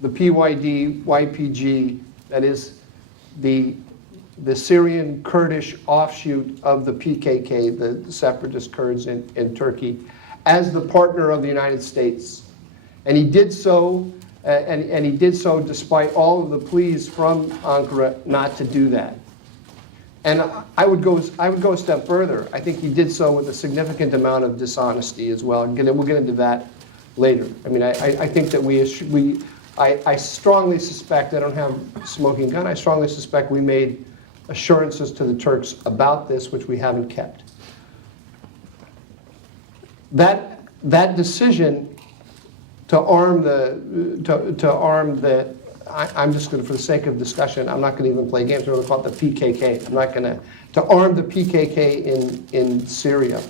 the PYD, YPG, that is the Syrian Kurdish offshoot of the PKK, the separatist Kurds in Turkey, as the partner of the United States. And he did so, and he did so despite all of the pleas from Ankara not to do that. And I would go a step further. I think he did so with a significant amount of dishonesty as well. And we'll get into that later. I mean, I think that I strongly suspect, I don't have a smoking gun, I strongly suspect we made assurances to the Turks about this, which we haven't kept. That decision to arm the, I'm just going to, for the sake of discussion, I'm not going to even play games. We're going to call it the PKK. I'm not going to arm the PKK in Syria.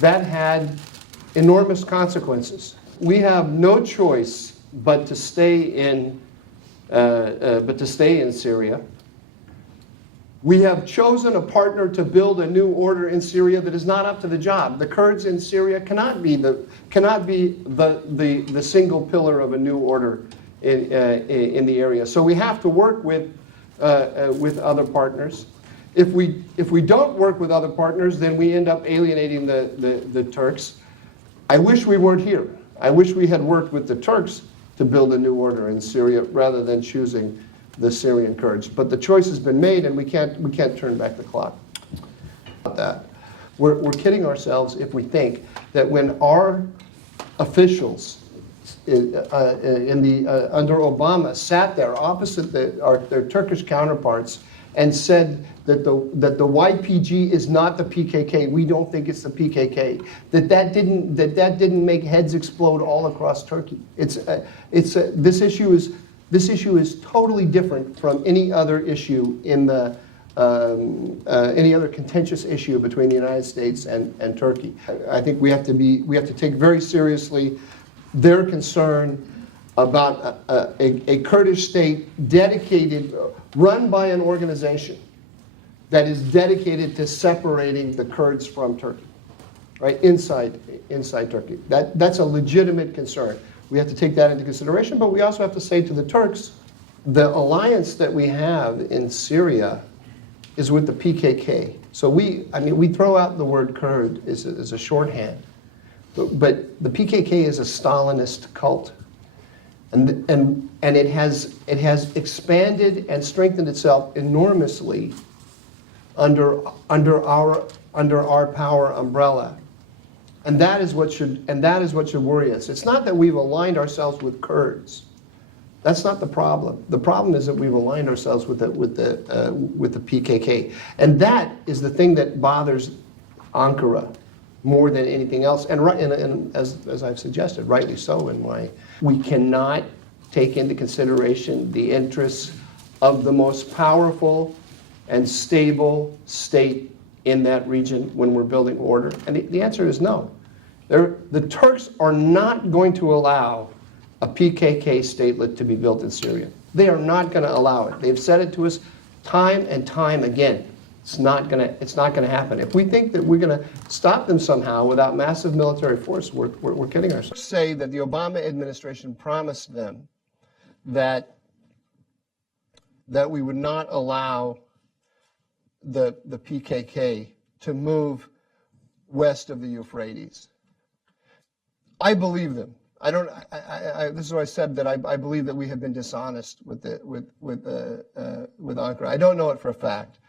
That had enormous consequences. We have no choice but to stay in Syria. We have chosen a partner to build a new order in Syria that is not up to the job. The Kurds in Syria cannot be the single pillar of a new order in the area. So we have to work with other partners. If we don't work with other partners, then we end up alienating the Turks. I wish we weren't here. I wish we had worked with the Turks to build a new order in Syria rather than choosing the Syrian Kurds. But the choice has been made, and we can't turn back the clock. About that, we're kidding ourselves if we think that when our officials under Obama sat there opposite their Turkish counterparts and said that the YPG is not the PKK. We don't think it's the PKK. That didn't make heads explode all across Turkey. This issue is totally different from any other issue in the any other contentious issue between the United States and Turkey. I think we have to take very seriously their concern about a Kurdish state run by an organization that is dedicated to separating the Kurds from Turkey, right, inside Turkey. That's a legitimate concern. We have to take that into consideration, but we also have to say to the Turks, the alliance that we have in Syria is with the PKK. So we throw out the word Kurd as a shorthand, but the PKK is a Stalinist cult, and it has expanded and strengthened itself enormously under our power umbrella. And that is what should worry us. It's not that we've aligned ourselves with Kurds. That's not the problem. The problem is that we've aligned ourselves with the PKK, and that is the thing that bothers Ankara more than anything else. And as I've suggested, rightly so. In why we cannot take into consideration the interests of the most powerful and stable state in that region when we're building order? And the answer is no. The Turks are not going to allow a PKK statelet to be built in Syria. They are not going to allow it. They've said it to us time and time again. It's not going to happen. If we think that we're going to stop them somehow without massive military force, we're kidding ourselves. Say that the Obama administration promised them that we would not allow the PKK to move west of the Euphrates. I believe them. This is why I said that I believe that we have been dishonest with Ankara. I don't know it for a fact,